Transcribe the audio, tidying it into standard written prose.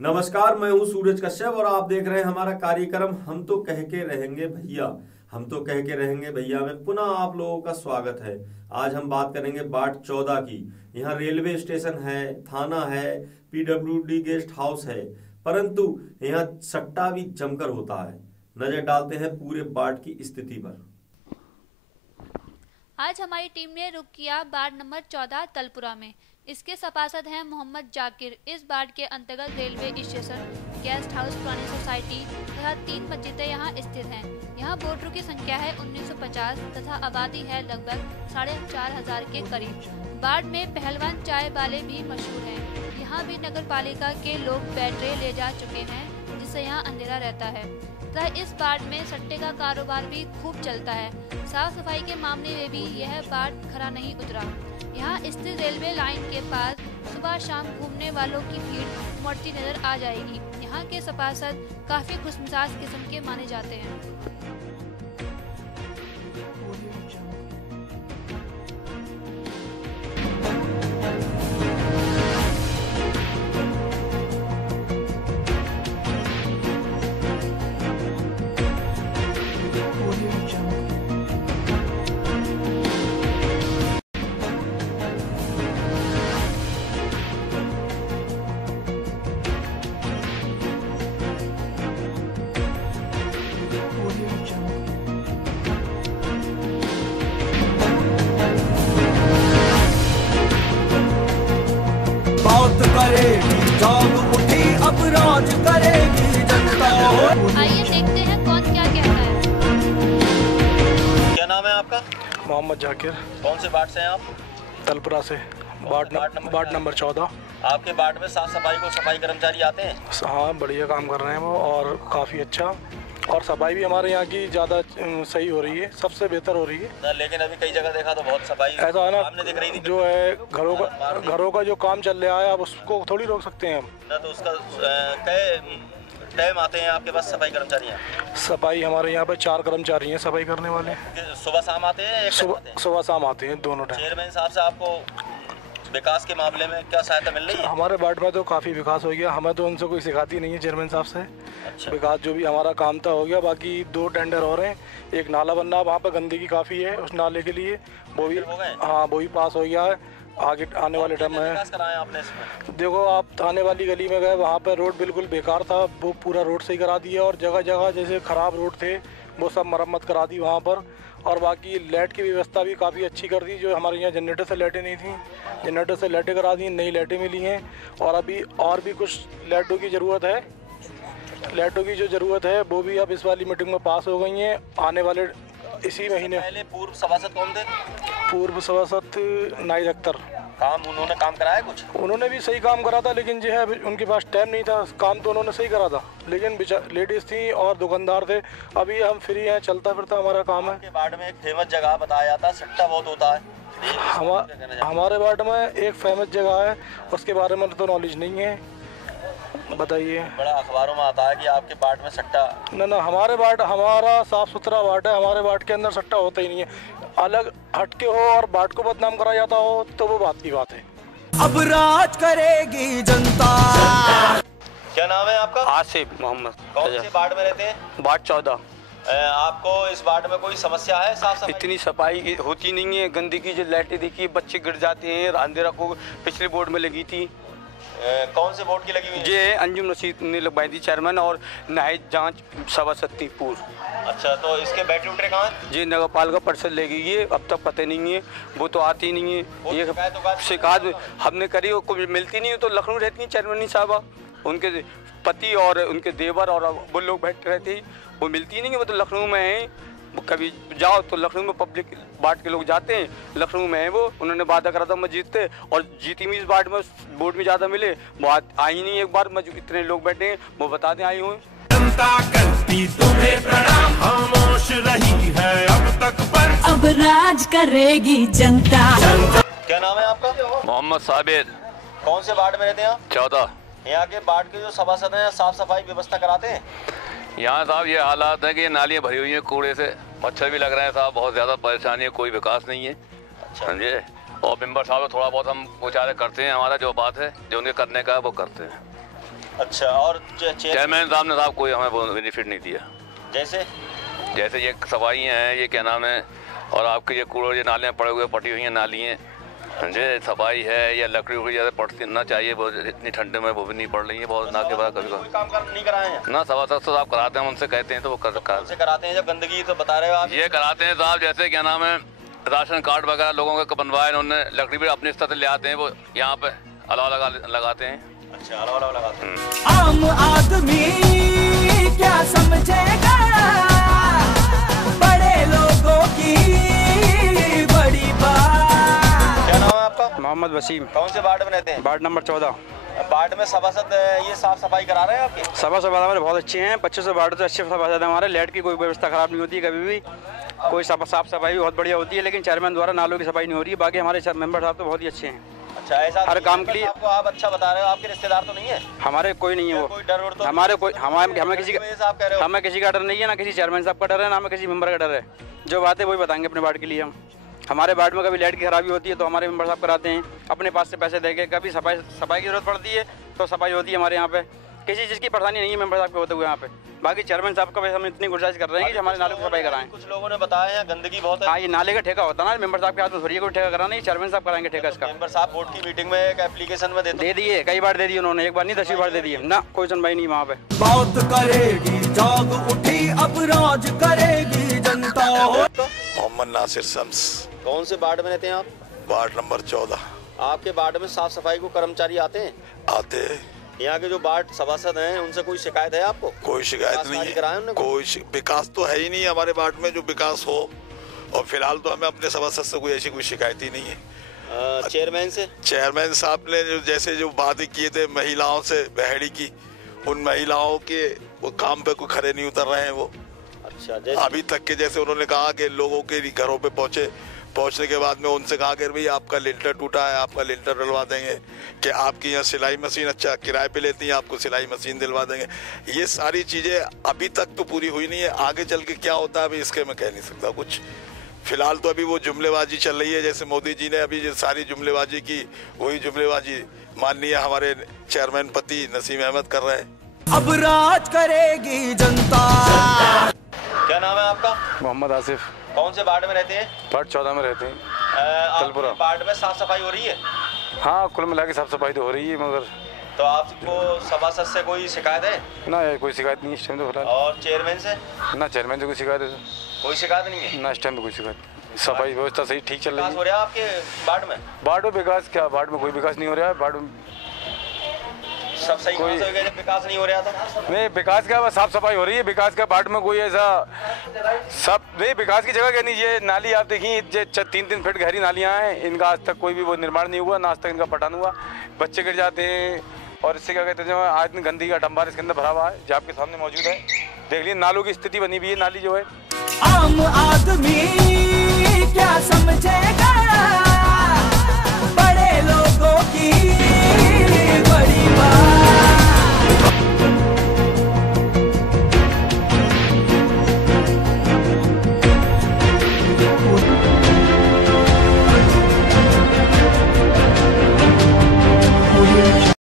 नमस्कार, मैं हूं सूरज कश्यप और आप देख रहे हैं हमारा कार्यक्रम हम तो कह के रहेंगे भैया। हम तो कह के रहेंगे भैया में पुनः आप लोगों का स्वागत है। आज हम बात करेंगे बाट 14 की। यहाँ रेलवे स्टेशन है, थाना है, पीडब्ल्यूडी गेस्ट हाउस है, परंतु यहाँ सट्टा भी जमकर होता है। नजर डालते हैं पूरे बाट की स्थिति पर। आज हमारी टीम ने रुक किया वार्ड नंबर 14 तलपुरा में। इसके सभासद हैं मोहम्मद जाकिर। इस वार्ड के अंतर्गत रेलवे स्टेशन, गेस्ट हाउस, पुरानी सोसाइटी तथा 3 मस्जिदें यहाँ स्थित हैं। यहाँ वोटरों की संख्या है 1950 तथा आबादी है लगभग 4500 के करीब। वार्ड में पहलवान चाय वाले भी मशहूर हैं। यहाँ भी नगर पालिका के लोग बैटरी ले जा चुके हैं, जिससे यहाँ अंधेरा रहता है तथा इस वार्ड में सट्टे का कारोबार भी खूब चलता है। साफ सफाई के मामले में भी यह वार्ड खरा नहीं उतरा। यहाँ स्थित रेलवे लाइन के पास सुबह शाम घूमने वालों की भीड़ उमड़ती नजर आ जाएगी। यहाँ के सभासद काफी खुशमिजाज किस्म के माने जाते हैं। बात करेगी, जाग उठी अब राज करेगी जनता। आइए देखते हैं कौन क्या कहता है। क्या नाम है आपका? मोहम्मद जाकिर। कौन से वार्ड से हैं आप? तलपुरा से। Ward number 14। आपके वार्ड में साफ सफाई को सफाई कर्मचारी आते हैं? हाँ, बढ़िया काम कर रहे हैं वो और काफ़ी अच्छा। और सफाई भी हमारे यहाँ की ज़्यादा सही हो रही है, सबसे बेहतर हो रही है। लेकिन अभी कई जगह देखा तो बहुत सफाई ऐसा है ना, आपने दिख रही थी। जो है घरों का जो काम चल रहा है, अब उसको थोड़ी रोक सकते हैं हम ना। तो उसका कई टाइम आते हैं आपके पास सफाई कर्मचारी हैं? सफाई हमारे यहाँ पे 4 कर्मचारी हैं सफाई करने वाले। सुबह शाम आते हैं? सुबह शाम आते हैं, दोनों टाइम। चेयरमैन साहब से आपको विकास के मामले में क्या सहायता मिल रही है? हमारे वार्ड में तो काफ़ी विकास हो गया। हमें तो उनसे कोई सिखाती नहीं है चेयरमैन साहब से। अच्छा। विकास जो भी हमारा काम था हो गया। बाकी 2 टेंडर और हैं। एक नाला बनना, वहाँ पे गंदगी काफ़ी है उस नाले के लिए, वो भी हाँ वो भी पास हो गया है। आगे आने वाले टाइम में आपने इसमें देखो, आप थाने वाली गली में गए, वहाँ पर रोड बिल्कुल बेकार था, वो पूरा रोड सही करा दिया। और जगह जगह जैसे ख़राब रोड थे वो सब मरम्मत करा दी वहाँ पर। और बाकी लाइट की व्यवस्था भी काफ़ी अच्छी कर दी। जो हमारे यहाँ जनरेटर से लाइटें नहीं थी, जनरेटर से लाइटें करा दी, नई लाइटें मिली हैं। और अभी और भी कुछ लाइटों की ज़रूरत है। लाइटों की जो ज़रूरत है वो भी अब इस वाली मीटिंग में पास हो गई हैं। आने वाले इसी महीने। पहले पूर्व सभासद कौन थे? पूर्व सभासद नाइद अख्तर। उन्होंने काम कराया कुछ? उन्होंने भी सही काम करा था, लेकिन जो है उनके पास टाइम नहीं था। काम तो उन्होंने सही करा था, लेकिन लेडीज़ थी और दुकानदार थे। अभी हम फ्री हैं, चलता फिरता हमारा काम है। आपके वार्ड में एक फेमस जगह बताया जाता है, सट्टा बहुत होता है। हमारे वार्ड में एक फेमस जगह है, उसके बारे में तो नॉलेज नहीं है, बताइए। बड़ा अखबारों में आता है कि आपके वार्ड में सट्टा। ना, हमारे वार्ड, हमारा साफ सुथरा वार्ड है। हमारे वार्ड के अंदर सट्टा होता ही नहीं है। अलग हटके हो और वार्ड को बदनाम करा जाता हो तो वो बात की बात है। अब राज करेगी जनता। क्या नाम है आपका? आसिफ मोहम्मद। कौन से वार्ड में रहते हैं? वार्ड 14। आपको इस वार्ड में कोई समस्या है? साफ सफाई इतनी सफाई होती नहीं है, गंदगी जो लाइटें देखिए, बच्चे गिर जाते हैं। अंधेरा को पिछले बोर्ड में लगी थी। कौन से बोर्ड की लगी हुई है? ये अंजुम रशीद ने लगवाई थी, चेयरमैन और नाहिद जांच सभासद थी पूर्व। अच्छा, तो इसके बैटरी उतरे कहाँ हैं? ये नगर पालिका परिषद ले गई है, अब तक पता नहीं है, वो तो आती नहीं है। ये शिकायत हमने करी, कोई मिलती नहीं है। तो लखनऊ रहती है चेयरमैन साहबा, उनके पति और उनके देवर और वो लोग बैठे रहते हैं, वो मिलती नहीं है। वो तो लखनऊ में है, कभी जाओ तो लखनऊ में पब्लिक वार्ड के लोग जाते हैं, लखनऊ में है वो। उन्होंने वादा करा था मैं जीतते, और जीती भी इस वार्ड में, वोट में ज़्यादा मिले, वो आई नहीं। एक बार मैं इतने लोग बैठे हैं, वो बता दें आई हुई। जनता करती तुम्हें प्रणाम, खामोश रही है अब तक पर अब राज करेगी जनता। क्या नाम है आपका? मोहम्मद साबिर। कौन से वार्ड में रहते हैं आप? 14। यहाँ के वार्ड के जो सभासद हैं साफ सफाई व्यवस्था कराते हैं? यहाँ साहब ये हालात है कि नालियाँ भरी हुई हैं कूड़े से, मच्छर भी लग रहे हैं साहब, बहुत ज़्यादा परेशानी है, कोई विकास नहीं है। समझे? और मेंबर साहब थोड़ा बहुत हम विचार करते हैं, हमारा जो बात है जो उन्हें करने का है वो करते हैं। अच्छा, और चेयरमैन साहब ने कोई हमें बेनिफिट नहीं दिया। जैसे ये सफाई हैं, ये क्या नाम है, और आपके ये कूड़े ये नालियाँ पड़े हुए पटी हुई हैं नाली हैं, जो सफाई है या लकड़ी उकड़ी ज़्यादा पड़ती ना चाहिए, वो इतनी ठंडे में वो भी नहीं पड़ रही है बहुत ना के बाद कभी कोई काम नहीं कराए हैं ना। सभासद तो आप कराते हैं, उनसे कहते हैं तो वो कराते हैं। जब गंदगी तो बता रहे हो आप, ये कराते हैं साहब। जैसे क्या नाम है, राशन कार्ड वगैरह लोगों का बनवाए उन्होंने, लकड़ी भी अपने स्तर से ले आते हैं, वो यहाँ पे अलावा लगाते हैं। अच्छा, अलावा लगाते हैं। आम आदमी क्या समझेगा बड़े लोगों की बड़ी बात। क्या नाम है आपका? मोहम्मद वसीम। कौन से वार्ड में रहते हैं? Ward number 14। वार्ड में सभासद ये साफ सफाई करा रहे हैं आपके? सभासद हमारे बहुत अच्छे हैं, 25 वार्ड तो अच्छे सभासद हैं हमारे। लाइट की कोई व्यवस्था खराब नहीं होती है कभी भी, कोई साफ सफाई भी बहुत बढ़िया होती है, लेकिन चेयरमैन द्वारा नालों की सफाई नहीं हो रही है। बाकी हमारे मेंबर साहब तो बहुत ही अच्छे हैं। अच्छा, ऐसा हर काम के लिए आपको आप अच्छा बता रहे हो। आपके रिश्तेदार तो नहीं है? हमारे कोई नहीं है वो, कोई डर तो हमारे कोई हमें किसी का डर नहीं है, ना किसी चेयरमैन साहब का डर है, ना हमें किसी मेंबर का डर है। जो बात है वही बताएंगे अपने वार्ड के लिए हम। हमारे वार्ड में कभी लाइट की खराबी होती है तो हमारे मेंबर साहब कराते हैं अपने पास से पैसे देके। कभी सफाई की जरूरत पड़ती है तो सफाई होती है हमारे यहाँ पे। किसी चीज़ की परेशानी नहीं है मेंबर साहब के होते हुए यहाँ पे। बाकी चेयरमैन साहब का हम इतनी गुजारिश कर रहे हैं कि हमारे नाले की सफाई कराएं। कुछ लोगों ने बताया है गंदगी बहुत है। हाँ, ये नाले का ठेका होता है ना, मेंबर साहब के हाथ में थोड़ी कोई ठेका कराना, चेयरमैन साहब कराएंगे ठेका इसका। मेंबर साहब बोर्ड की मीटिंग में एक एप्लीकेशन में दे दिए, कई बार दे दिए उन्होंने, एक बार नहीं 10 बार दे दिए ना, कोई सुनवाई नहीं वहाँ पे। बात करेगी जाग उठी अब राज करेगी जनता। मोहम्मद नासिर शम्स। कौन से वार्ड में रहते हैं आप? Ward number 14। आपके वार्ड में साफ सफाई को कर्मचारी आते हैं? आते हैं। यहाँ के जो वार्ड सभासद हैं उनसे कोई शिकायत है आपको? कोई शिकायत नहीं है, कोई विकास तो है ही नहीं हमारे वार्ड में जो विकास हो, और फिलहाल तो हमें अपने सभासद से कोई ऐसी कोई शिकायत ही नहीं है। चेयरमैन से? चेयरमैन साहब ने जैसे जो बातें किए थे महिलाओं से बहड़ी की, उन महिलाओं के वो काम पे कोई खड़े नहीं उतर रहे हैं वो। अच्छा, अभी तक के जैसे उन्होंने कहा कि लोगों के घरों पे पहुंचने के बाद में उनसे कहा कि भाई आपका लिंटर टूटा है, आपका लिंटर डलवा देंगे, कि आपकी यहाँ सिलाई मशीन अच्छा किराए पे लेती हैं, आपको सिलाई मशीन दिलवा देंगे। ये सारी चीज़ें अभी तक तो पूरी हुई नहीं है, आगे चल के क्या होता है अभी इसके मैं कह नहीं सकता कुछ। फिलहाल तो अभी वो जुमलेबाजी चल रही है, जैसे मोदी जी ने अभी जो सारी जुमलेबाजी की, वही जुमलेबाजी माननीय हमारे चेयरमैन पति नसीम अहमद कर रहे हैं। अब राज करेगी जनता। क्या नाम है आपका? मोहम्मद आसिफ। कौन से वार्ड में रहते हैं? वार्ड 14 में रहते हैं। आपके वार्ड में साफ सफाई हो रही है? हाँ, कुल मिला के साफ सफाई तो हो रही है, मगर तो आपको सभासद से कोई शिकायत है? ना, कोई शिकायत नहीं इस टाइम तो फिलहाल। और चेयरमैन से? ना, चेयरमैन से कोई शिकायत है? कोई शिकायत नहीं है ना, इस टाइम तो कोई शिकायत। सफाई व्यवस्था सही ठीक चल रही है। हो रहा है आपके वार्ड में? वार्ड में विकास क्या, वार्ड में कोई विकास नहीं हो रहा है। वार्ड में सब सही कोई विकास नहीं हो रहा था? नहीं, विकास क्या, साफ सफाई हो रही है। विकास का वार्ड में कोई ऐसा सब नहीं, विकास की जगह क्या नहीं। ये नाली आप देखिए, 3-3 फीट गहरी नालियाँ हैं, इनका आज तक कोई भी वो निर्माण नहीं हुआ, ना आज तक इनका पटान हुआ। बच्चे गिर जाते हैं, और इससे क्या कहते हैं, आज दिन गंदगी का डंबार इसके अंदर भरा हुआ है, जो आपके सामने मौजूद है। देख लीजिए नालों की स्थिति बनी हुई है। नाली जो है, आम आदमी क्या समझेगा बड़े लोगों की